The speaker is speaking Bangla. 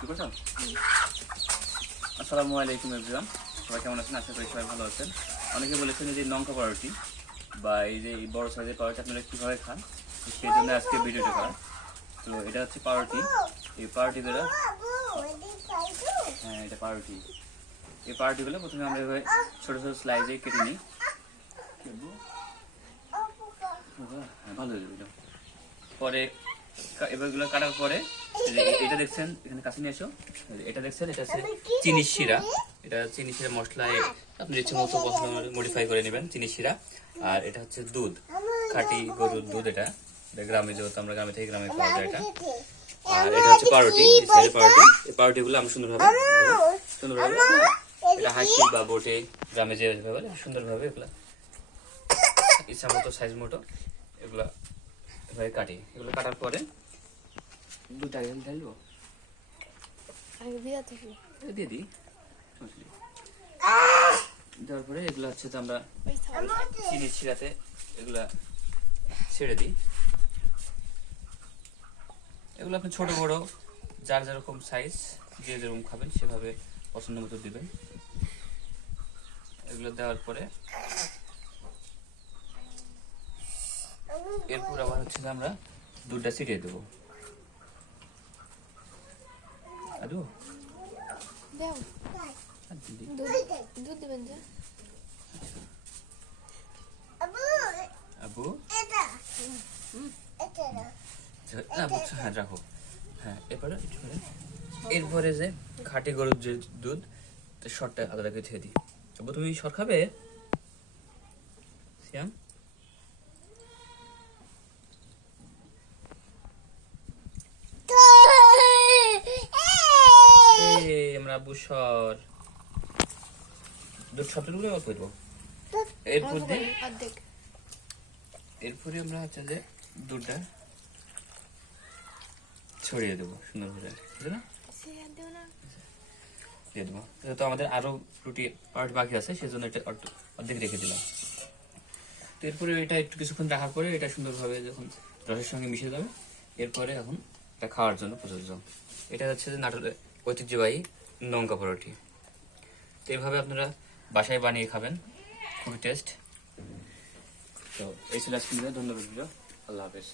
শুরু করছো? আসসালামু আলাইকুম এভরিওয়ান, সবাই কেমন আছেন? আশা করি সবাই ভালো আছেন। অনেকে বলেছেন যে লঙ্কা পাউরুটি বা এই যে বড় সাইজের পাউরুটি আপনারা কীভাবে খান, তো সেই জন্য আজকে ভিডিওটা করা। তো এটা হচ্ছে পাউরুটি। এই পাউরুটিগুলো, হ্যাঁ এটা পাউরুটি। এই পাউরুটিগুলো প্রথমে আমরা এভাবে ছোটো ছোটো স্লাইজে কেটে নিই। হ্যাঁ ভালো হয়ে যাবে। পরে এবারগুলো কাটার পরে এটা দেখছেন, এখানে কাছে নিয়ে এসো। এটা দেখছেন, এটা হচ্ছে চিনি শিরা। এটা চিনি শিরা মশলায় আপনি ইচ্ছে মতো মডিফাই করে নেবেন চিনি শিরা। আর এটা হচ্ছে দুধ, খাঁটি গরুর দুধ। এটা গ্রামে, যেহেতু আমরা গ্রামে থেকে গ্রামে পাওয়া যায় এটা। আর এটা হচ্ছে পাউরুটি, পাউরুটি। এই পাউরুটিগুলো আমি সুন্দরভাবে এটা হাসি বা বোটে গ্রামে যেভাবে বলে সুন্দরভাবে এগুলো ইচ্ছা মতো সাইজ মতো এগুলা এভাবে কাটি। এগুলো কাটার পরে দুধটা ঢালবো, দিয়ে দিই। দেওয়ার পরে এগুলো হচ্ছে যে আমরা চিনি ছিঁড়াতে এগুলা ছেড়ে দিই। এগুলো আপনি ছোট বড় যার যেরকম সাইজ, যে যেরকম খাবেন সেভাবে পছন্দ মতো দিবেন। এগুলো দেওয়ার পরে এরপর আবার হচ্ছে যে আমরা দুধটা ছিটিয়ে দেবো। আদু আবু হ্যাঁ রাখো। হ্যাঁ এরপরে যে খাঁটি গরুর যে দুধ, শরটা আলাদা করে ছেড়ে দিই। আবু তুমি শর খাবে? শ্যাম আমরা আবু সর দুধ সবটুকু অল্প দেবো। এরপরে আমরা হচ্ছে যে দুধটা ছড়িয়ে দেবো সুন্দরভাবে, দিয়ে দেবো। যেহেতু আমাদের আরো রুটি পাউরুটি বাকি আছে, সেজন্য এটা অর্ধেক রেখে দিলাম। তো এরপরে এটা একটু কিছুক্ষণ রাখার পরে এটা সুন্দরভাবে যখন রসের সঙ্গে মিশে যাবে, এরপরে এখন এটা খাওয়ার জন্য প্রযোজ্য। এটা হচ্ছে যে নাটোরের ঐতিহ্যবাহী লঙ্কা পাউরুটি। তো এইভাবে আপনারা বাসায় বানিয়ে খাবেন, খুবই টেস্ট। তো এই ছিল আজকে, ধন্যবাদ। আল্লাহ হাফেজ।